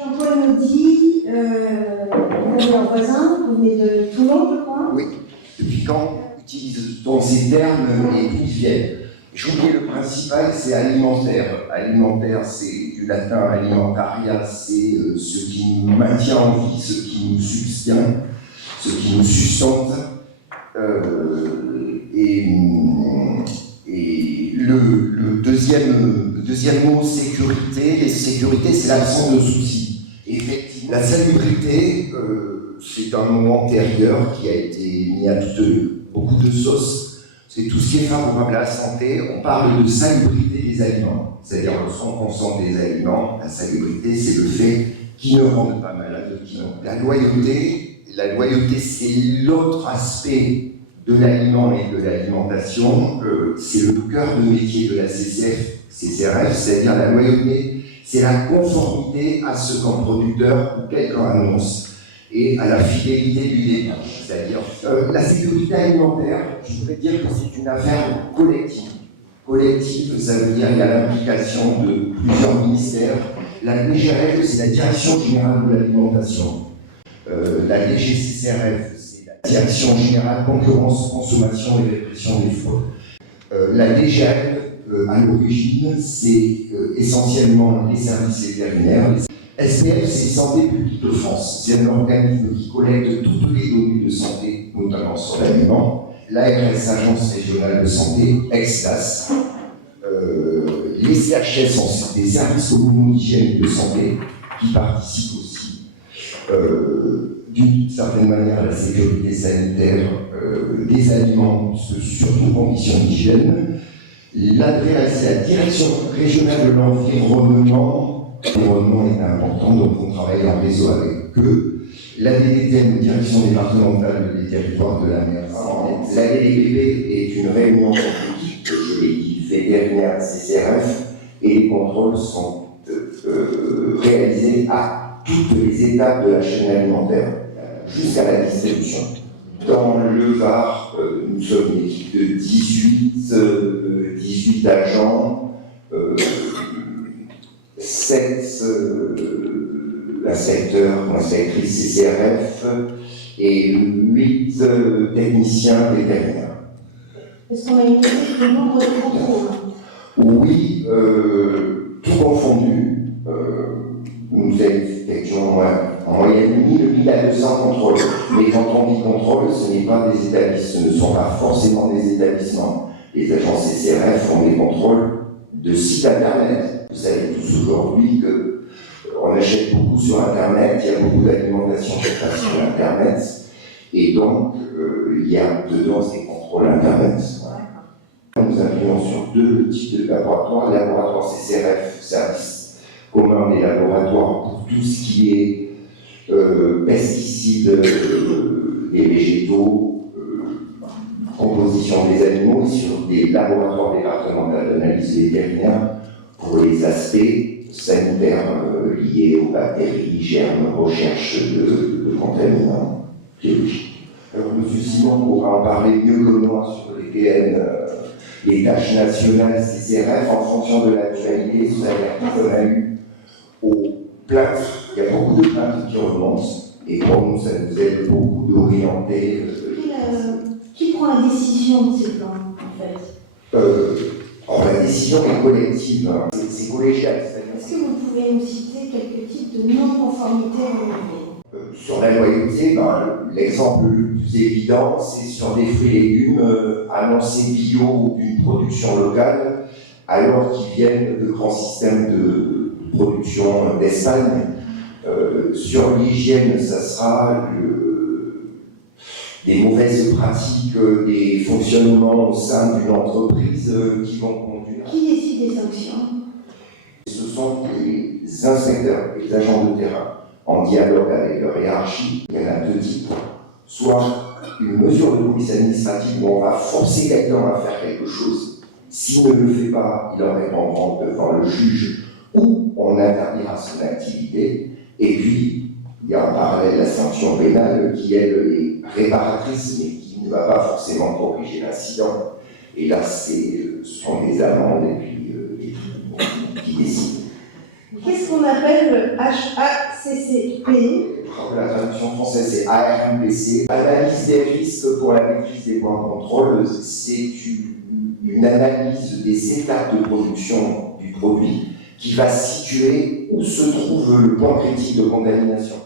Jean-Paul Naudy, vous avez un voisin, vous venez de Toulon, je crois. Oui. Depuis quand utilise-t-on ces termes et d'où ils viennent? J'ai oublié le principal, c'est alimentaire. Alimentaire, c'est du latin alimentaria, c'est ce qui nous maintient en vie, ce qui nous substient, ce qui nous sustente. Et le deuxième mot, sécurité. Et sécurité, c'est l'absence de soucis. Effectivement, la salubrité, c'est un mot antérieur qui a été mis à beaucoup de sauces. C'est tout ce qui est favorable à la santé. On parle de salubrité des aliments, c'est-à-dire lorsqu'on consomme des aliments, la salubrité, c'est le fait qu'ils ne rendent pas malade. La loyauté, c'est l'autre aspect de l'aliment et de l'alimentation. C'est le cœur de métier de la CCRF, c'est-à-dire la loyauté, c'est la conformité à ce qu'un producteur ou quelqu'un annonce et à la fidélité du débit. C'est-à-dire la sécurité alimentaire, je voudrais dire que c'est une affaire collective. Collective, ça veut dire qu'il y a l'implication de plusieurs ministères. La DGRF, c'est la Direction Générale de l'Alimentation. La DGCCRF, c'est la Direction Générale Concurrence, Consommation et Répression des fraudes. La DGAL, à l'origine, c'est essentiellement les services vétérinaires. SPF, c'est Santé publique de France. C'est un organisme qui collecte toutes les données de santé, notamment sur l'aliment. L'ARS, Agence régionale de santé, ex-DAS. Les CHS sont des services communaux d'hygiène et de santé qui participent aussi, d'une certaine manière, à la sécurité sanitaire des aliments, surtout en conditions d'hygiène. L'ADREAL, c'est la Direction régionale de l'environnement. L'environnement est important, donc on travaille en réseau avec eux. La DDTM, Direction départementale des territoires de la mer. La DDPP est une réunion publique, je l'ai dit, vétérinaire CCRF, et les contrôles sont réalisés à toutes les étapes de la chaîne alimentaire, jusqu'à la distribution. Dans le Var, nous sommes une équipe de 18 agents, 7 inspecteurs, inspectrices CCRF et 8 techniciens vétérinaires. Est-ce qu'on a une idée du nombre de contrôles? Oui, tout confondu. Nous effectuons en moyenne 1000 à 200 contrôles. Mais quand on dit contrôle, ce n'est pas des établissements, ce ne sont pas forcément des établissements. Les agences CCRF font des contrôles de sites internet. Vous savez tous aujourd'hui qu'on achète beaucoup sur internet, il y a beaucoup d'alimentation qui passe sur internet, et donc il y a dedans des contrôles internet. Nous imprimons sur 2 types de laboratoires, laboratoire CCRF, service commun des laboratoires pour tout ce qui est pesticides des végétaux, composition des animaux, sur des laboratoires départementaux d'analyse vétérinaire pour les aspects sanitaires liés aux bactéries, germes, recherche de contaminants biologiques. Alors, M. Simon pourra en parler mieux que moi sur les PN, les tâches nationales CCRF en fonction de l'actualité. Vous avez qu'on a eu aux plaintes, il y a beaucoup de plaintes qui remontent, et pour nous, ça nous aide beaucoup d'orienter. Qui prend la décision de ces plans, en fait? La décision est collective, hein. C'est collégial. Est-ce que vous pouvez nous citer quelques types de non-conformité réguliers? Sur la loyauté, l'exemple le plus évident, c'est sur des fruits et légumes annoncés bio ou d'une production locale, alors qu'ils viennent de grands systèmes de production d'Espagne. Sur l'hygiène, ça sera des mauvaises pratiques, des fonctionnements au sein d'une entreprise qui vont conduire. Qui décide des sanctions? Ce sont les inspecteurs, les agents de terrain, en dialogue avec leur hiérarchie. Il y en a 2 types. Soit une mesure de police administrative où on va forcer quelqu'un à faire quelque chose. S'il ne le fait pas, il en répondra devant le juge ou on interdira son activité. Et puis, il y a en parallèle la sanction pénale qui, elle, est réparatrice, mais qui ne va pas forcément corriger l'incident. Et là, ce sont des amendes et puis qui décident. Qu'est-ce qu'on appelle le HACCP? La traduction française, c'est ARMPC. Analyse des risques pour la maîtrise des points de contrôle, c'est une analyse des étapes de production du produit qui va situer où se trouve le point critique de contamination.